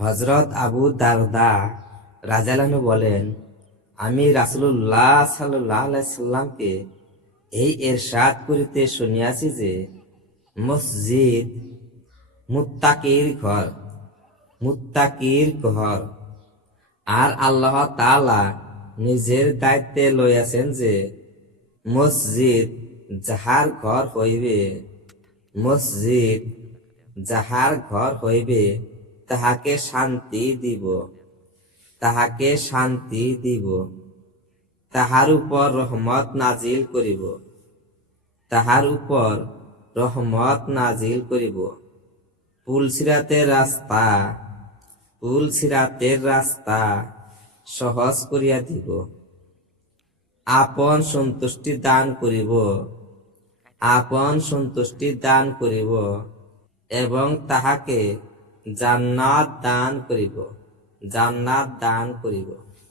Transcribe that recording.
হযরত আবু দারদা রাদিয়াল্লাহু বলেন, আমি রাসূলুল্লাহ সাল্লাল্লাহু আলাইহি সাল্লামকে এই ইরশাদ করিতে শুনিয়াছি যে, মসজিদ মুত্তাকির ঘর। আর আল্লাহ তাআলা নিজের দায়িত্বে লইয়াছেন যে, মসজিদ যাহার ঘর হইবে তাহাকে শান্তি দিব, তাহার উপর রহমত নাজিল করিব। পুলসিরাতের রাস্তা সহজ করিয়া দিব। আপন সন্তুষ্টি দান করিব এবং তাহাকে জান্নাত দান করিব।